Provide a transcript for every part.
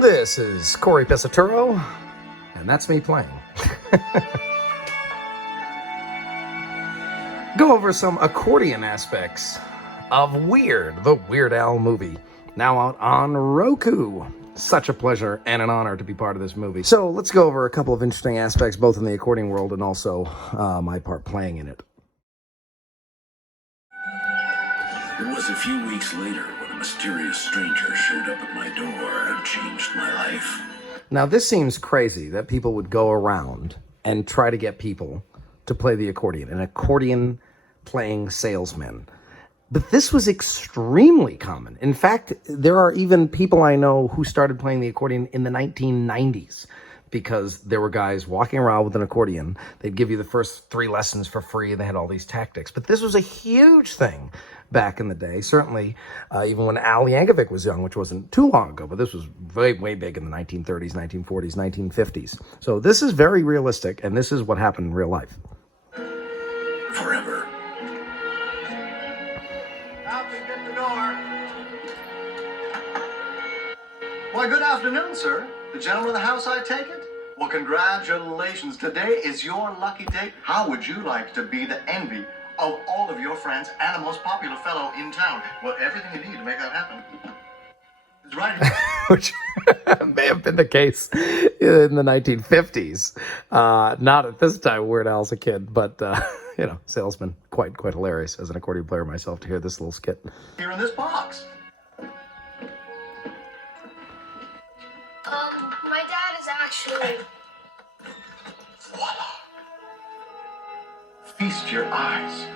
This is Cory Pesaturo, and that's me playing. Go over some accordion aspects of Weird, the Weird Al movie, now out on Roku. Such a pleasure and an honor to be part of this movie. So let's go over a couple of interesting aspects, both in the accordion world and also my part playing in it. It was a few weeks later when a mysterious stranger showed up at my door and changed my life. Now, this seems crazy that people would go around and try to get people to play the accordion, an accordion playing salesman. But this was extremely common. In fact, there are even people I know who started playing the accordion in the 1990s because there were guys walking around with an accordion. They'd give you the first 3 lessons for free, and they had all these tactics. But this was a huge thing back in the day, certainly even when Al Yankovic was young, which wasn't too long ago, but this was way, way big in the 1930s, 1940s, 1950s. So this is very realistic, and this is what happened in real life. Forever. Get the door. Why, good afternoon, sir. The gentleman of the house, I take it? Well, congratulations. Today is your lucky day. How would you like to be the envy of all of your friends and the most popular fellow in town? Well, everything you need to make that happen is right here. Which may have been the case in the 1950s. Not at this time, Weird Al's a kid, but, salesman, quite hilarious as an accordion player myself to hear this little skit. Here in this box. My dad is actually... Voila. Feast your eyes.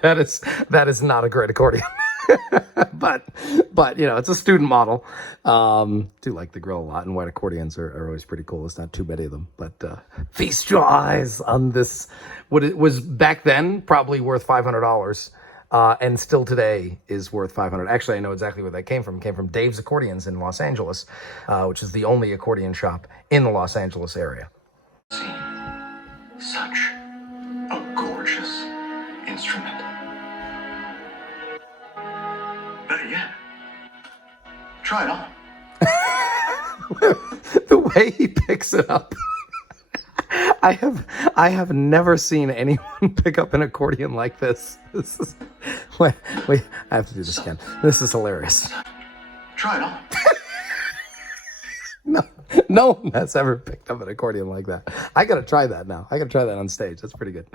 that is not a great accordion. but it's a student model. Do like the grill a lot, and white accordions are always pretty cool. There's not too many of them, but feast your eyes on this. What it was back then probably worth $500, and still today is worth $500. Actually, I know exactly where that came from. It came from Dave's Accordions in Los Angeles, which is the only accordion shop in the Los Angeles area. Such a gorgeous instrument. Better yet, try it on. The way he picks it up. I have never seen anyone pick up an accordion like this. This is wait, I have to do this again. This is hilarious. Try it on. No one has ever picked up an accordion like that. I gotta try that now. I gotta try that on stage. That's pretty good.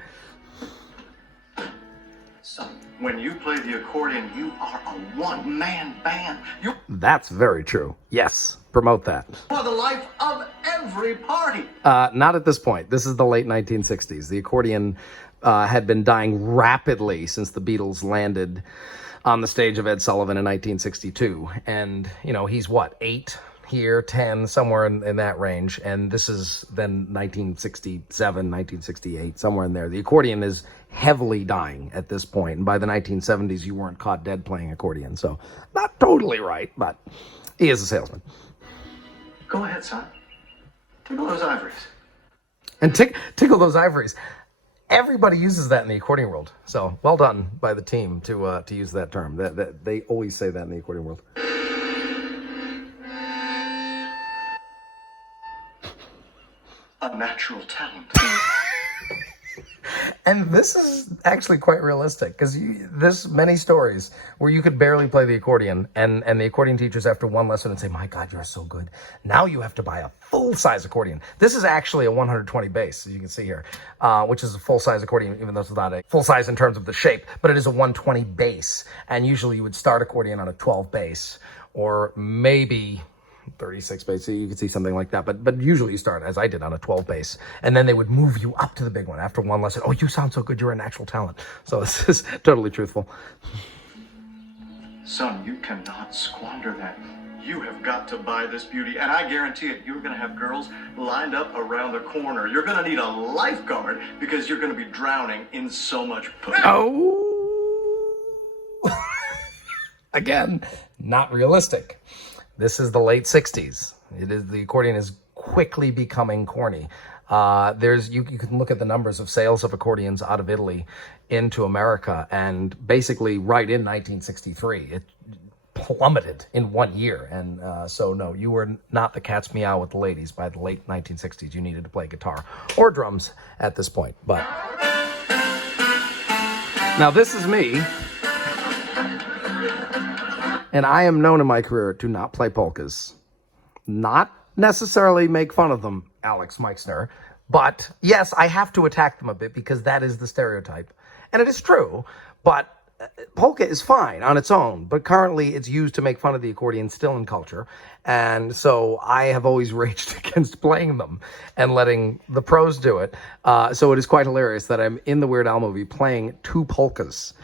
So, when you play the accordion, you are a one-man band. You That's very true. Yes, promote that. are the life of every party. Not at this point. This is the late 1960s. The accordion had been dying rapidly since the Beatles landed on the stage of Ed Sullivan in 1962. And, he's what, 8 here, 10, somewhere in that range. And this is then 1967, 1968, somewhere in there. The accordion is heavily dying at this point. And by the 1970s, you weren't caught dead playing accordion. So not totally right, but he is a salesman. Go ahead, son. Tickle those ivories. And tickle those ivories. Everybody uses that in the accordion world. So well done by the team to use that term. That they always say that in the accordion world. A natural talent. And this is actually quite realistic because there's many stories where you could barely play the accordion and the accordion teachers after one lesson would say, "My God, you're so good. Now you have to buy a full-size accordion." This is actually a 120 bass, as you can see here, which is a full-size accordion, even though it's not a full-size in terms of the shape, but it is a 120 bass. And usually you would start accordion on a 12 bass or maybe 36 bass, so you could see something like that, but usually you start, as I did, on a 12 bass, and then they would move you up to the big one after one lesson. "Oh, you sound so good, you're a natural talent." So this is totally truthful. Son, you cannot squander that. You have got to buy this beauty, and I guarantee it, you're going to have girls lined up around the corner. You're going to need a lifeguard because you're going to be drowning in so much pussy. Oh! Again, not realistic. This is the late 60s. The accordion is quickly becoming corny. You can look at the numbers of sales of accordions out of Italy into America, and basically right in 1963, it plummeted in 1 year. And so, no, you were not the cat's meow with the ladies by the late 1960s. You needed to play guitar or drums at this point. But now this is me. And I am known in my career to not play polkas. Not necessarily make fun of them, Alex Meixner. But yes, I have to attack them a bit because that is the stereotype. And it is true. But polka is fine on its own. But currently it's used to make fun of the accordion still in culture. And so I have always raged against playing them and letting the pros do it. So it is quite hilarious that I'm in the Weird Al movie playing two polkas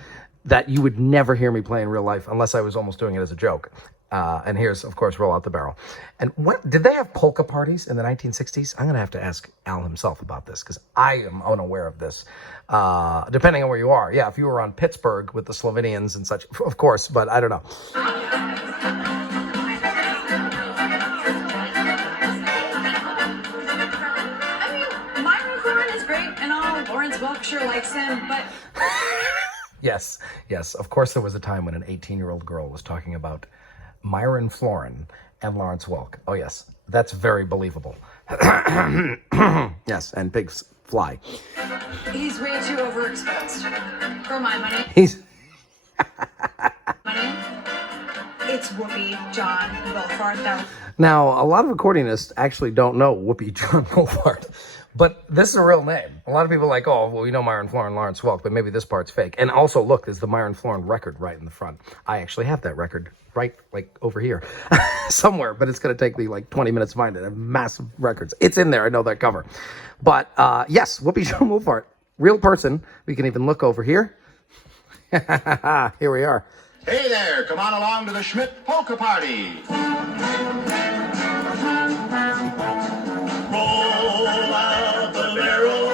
that you would never hear me play in real life unless I was almost doing it as a joke. And here's, of course, Roll Out the Barrel. And did they have polka parties in the 1960s? I'm going to have to ask Al himself about this because I am unaware of this. Depending on where you are. Yeah, if you were on Pittsburgh with the Slovenians and such, of course, but I don't know. I mean, Myron Florin is great and all. Lawrence Welk sure likes him, but... Yes. Of course, there was a time when an 18-year-old girl was talking about Myron Florin and Lawrence Welk. Oh, yes. That's very believable. Yes, and pigs fly. He's way too overexposed. For my money. Money. It's Whoopi, John, Wolfhard, though. Now, a lot of accordionists actually don't know Whoopi John Wolfhard. But this is a real name. A lot of people are like, oh, well, we know Myron Florin, Lawrence Welk, but maybe this part's fake. And also, look, there's the Myron Florin record right in the front. I actually have that record right, like, over here somewhere, but it's going to take me, like, 20 minutes to find it. I have massive records. It's in there. I know that cover. But, yes, Whoopi John Wolfhard, real person. We can even look over here. Here we are. Hey there, come on along to the Schmidt Polka Party. Roll out the barrel,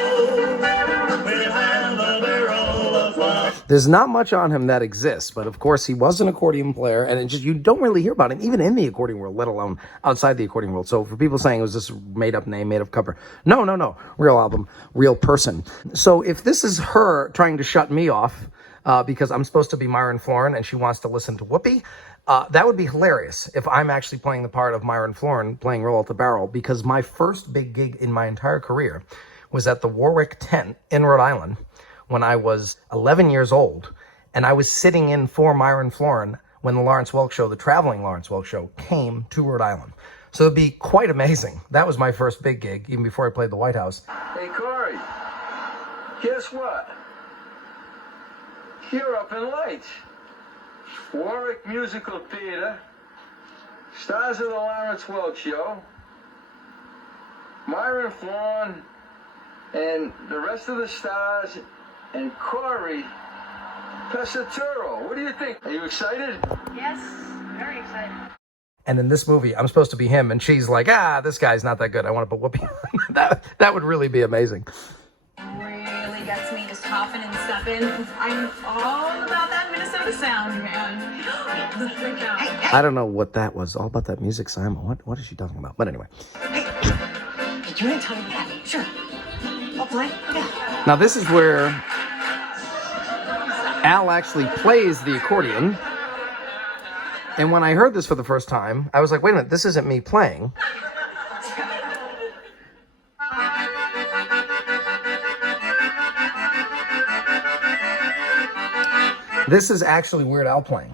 we'll have a barrel of fun. There's not much on him that exists, but of course he was an accordion player, and it just, you don't really hear about him, even in the accordion world, let alone outside the accordion world. So for people saying it was this made-up name, made-up cover, no. Real album, real person. So if this is her trying to shut me off because I'm supposed to be Myron Florin and she wants to listen to Whoopi, that would be hilarious if I'm actually playing the part of Myron Florin playing Roll Out the Barrel, because my first big gig in my entire career was at the Warwick Tent in Rhode Island when I was 11 years old, and I was sitting in for Myron Florin when the Lawrence Welk Show, the traveling Lawrence Welk Show, came to Rhode Island. So it'd be quite amazing. That was my first big gig, even before I played the White House. Hey, Cory, guess what? You're up in lights. Warwick Musical Theater, stars of the Lawrence Welk Show, Myron Florin, and the rest of the stars, and Cory Pesaturo. What do you think? Are you excited? Yes, very excited. And in this movie, I'm supposed to be him, and she's like, this guy's not that good. I want to put Whoopi on. That would really be amazing. Really gets me just hopping and stepping. I'm all about that Minnesota sound, man. The freak out. I don't know what that was. All about that music, Simon. What is she talking about? But anyway. Hey, you want to tell me what happened? Sure. I'll play. Yeah. Now this is where Al actually plays the accordion. And when I heard this for the first time, I was like, wait a minute, this isn't me playing. This is actually Weird Al playing.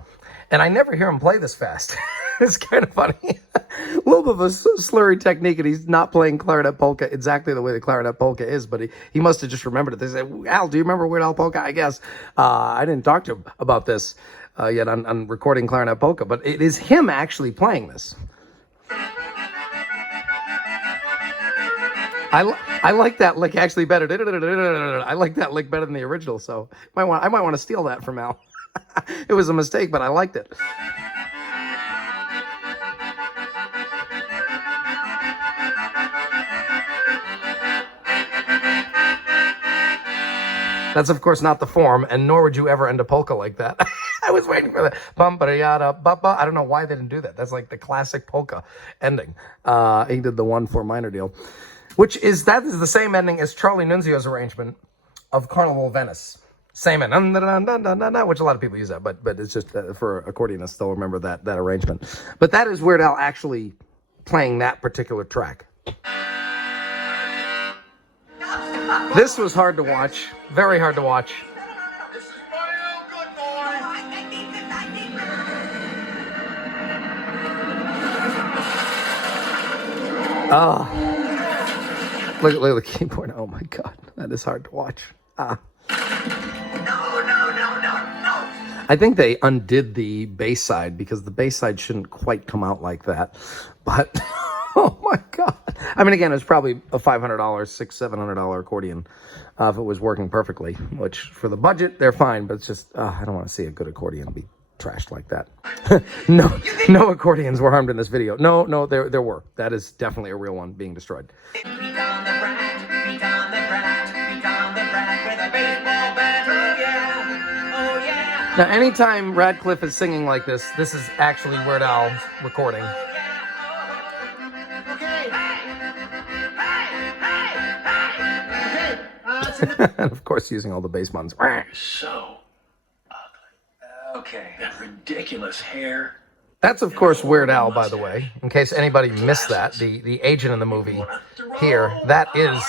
And I never hear him play this fast. It's kind of funny. A little bit of a slurry technique, and he's not playing clarinet polka exactly the way the clarinet polka is, but he must have just remembered it. They said, Al, do you remember Weird Al polka? I guess. I didn't talk to him about this yet on recording clarinet polka, but it is him actually playing this. I like that lick actually better. I like that lick better than the original, so I might want to steal that from Al. It was a mistake, but I liked it. That's, of course, not the form, and nor would you ever end a polka like that. I was waiting for the bum-ba-da-yada, ba-ba. I don't know why they didn't do that. That's like the classic polka ending. He did the 1/4 minor deal, that is the same ending as Charlie Nunzio's arrangement of Carnival of Venice. Same, which a lot of people use that, but it's just for accordionists, they'll remember that arrangement. But that is Weird Al actually playing that particular track. This was hard to watch, very hard to watch. This is for you, good boy. Oh, look at the keyboard. Oh my God, that is hard to watch. No. I think they undid the bass side because the bass side shouldn't quite come out like that. But oh my God! I mean, again, it's probably a $500, $700 accordion if it was working perfectly. Which for the budget, they're fine. But it's just I don't want to see a good accordion be trashed like that. No accordions were harmed in this video. No, there were. That is definitely a real one being destroyed. Now, anytime Radcliffe is singing like this is actually Weird Al's recording. And of course, using all the bass buttons. So ugly. Okay. That ridiculous hair. That's, of course, Weird Al, by the way. In case anybody missed that, the agent in the movie here, that is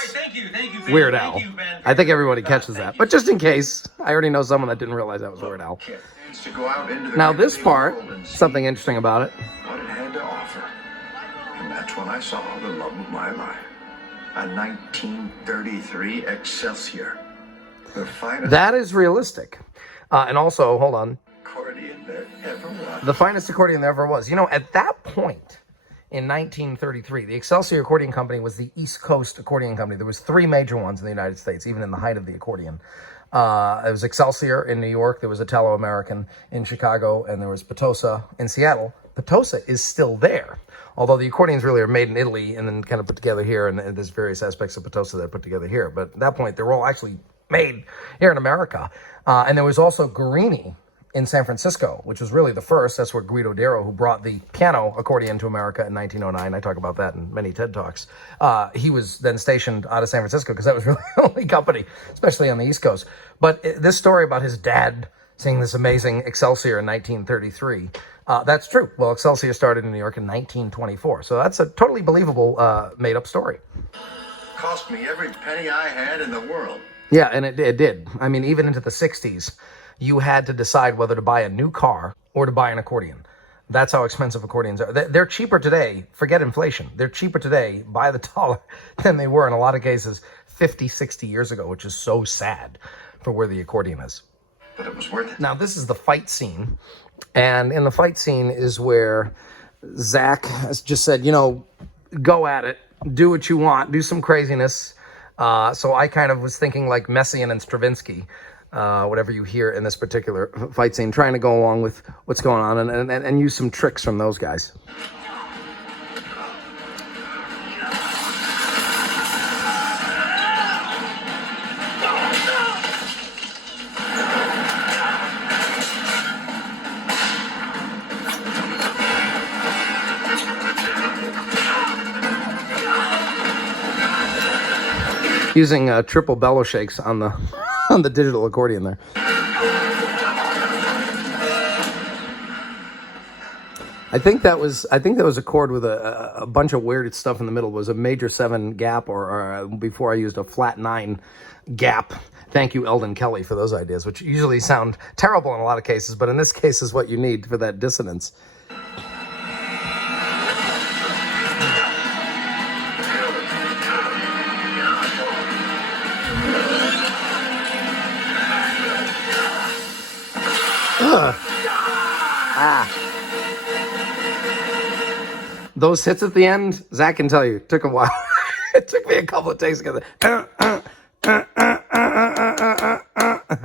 Weird Al. I think everybody catches that. But just in case, I already know someone that didn't realize that was Weird Al. To go out into the Now, this great part, world and see something interesting about it. what it had to offer. And that's when I saw the love of my life. A 1933 Excelsior. The finest That is realistic. And also, hold on, accordion there ever was. the finest accordion there ever was. You know, at that point in 1933, the Excelsior Accordion Company was the East Coast Accordion Company. There was 3 major ones in the United States, even in the height of the accordion. There was Excelsior in New York, there was Italo-American in Chicago, and there was Petosa in Seattle. Petosa is still there, although the accordions really are made in Italy and then kind of put together here, and there's various aspects of Petosa that are put together here. But at that point, they were all actually made here in America. And there was also Guarini in San Francisco, which was really the first. That's where Guido Darrow, who brought the piano accordion to America in 1909. I talk about that in many TED Talks. He was then stationed out of San Francisco because that was really the only company, especially on the East Coast. But this story about his dad seeing this amazing Excelsior in 1933, that's true. Well, Excelsior started in New York in 1924. So that's a totally believable made-up story. Cost me every penny I had in the world. Yeah, and it did. I mean, even into the 60s, you had to decide whether to buy a new car or to buy an accordion. That's how expensive accordions are. They're cheaper today. Forget inflation. They're cheaper today by the dollar than they were in a lot of cases 50, 60 years ago, which is so sad for where the accordion is. But it was worth it. Now, this is the fight scene. And in the fight scene is where Zach has just said, go at it. Do what you want. Do some craziness. So I kind of was thinking like Messiaen and Stravinsky, whatever you hear in this particular fight scene, trying to go along with what's going on and use some tricks from those guys. Using triple bellow shakes on the digital accordion there. I think that was a chord with a bunch of weird stuff in the middle. It was a major 7 gap, or before I used a flat 9 gap. Thank you, Eldon Kelly, for those ideas, which usually sound terrible in a lot of cases, but in this case is what you need for that dissonance. Those hits at the end, Zach can tell you, took a while. It took me a couple of takes to get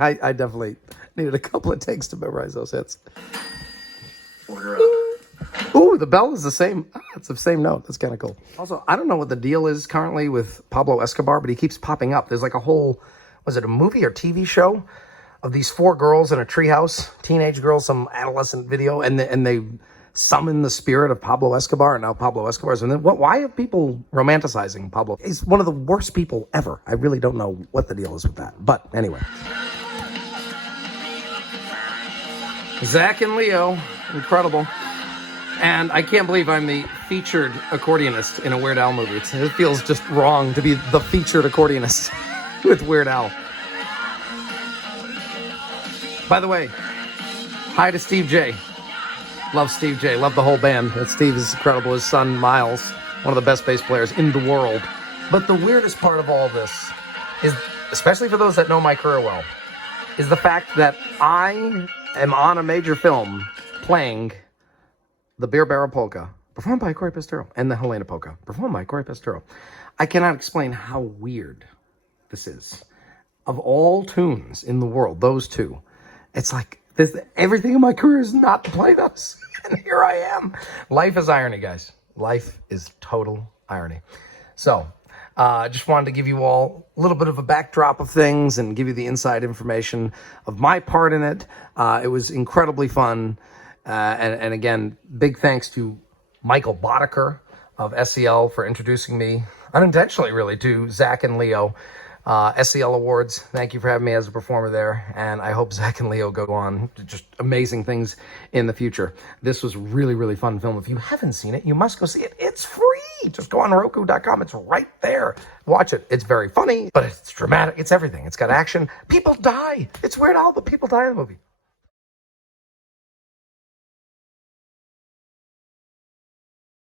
I definitely needed a couple of takes to memorize those hits. Order up. Ooh, the bell is the same. It's the same note. That's kind of cool. Also, I don't know what the deal is currently with Pablo Escobar, but he keeps popping up. There's like a whole, was it a movie or TV show of these 4 girls in a treehouse, teenage girls, some adolescent video, and they summon the spirit of Pablo Escobar, and now Pablo Escobar's. And then why are people romanticizing Pablo? He's one of the worst people ever. I really don't know what the deal is with that. But anyway. Zach and Leo, incredible. And I can't believe I'm the featured accordionist in a Weird Al movie. It feels just wrong to be the featured accordionist with Weird Al. By the way, hi to Steve J. Love Steve J. Love the whole band. That Steve is incredible. His son, Miles, one of the best bass players in the world. But the weirdest part of all this is, especially for those that know my career well, is the fact that I am on a major film playing the Beer Barrel Polka, performed by Cory Pesaturo, and the Helena Polka, performed by Cory Pesaturo. I cannot explain how weird this is. Of all tunes in the world, those two, it's like this, everything in my career is not to play those. And here I am. Life is irony, guys. Life is total irony. So, just wanted to give you all a little bit of a backdrop of things and give you the inside information of my part in it. It was incredibly fun. And again, big thanks to Michael Boddicker of SEL for introducing me, unintentionally really, to Zach and Leo. SEL Awards, thank you for having me as a performer there, and I hope Zach and Leo go on to just amazing things in the future. This was really, really fun film. If you haven't seen it, you must go see it. It's free. Just go on Roku.com. It's right there. Watch it. It's very funny, but it's dramatic. It's everything. It's got action. People die. It's Weird Al, but people die in the movie.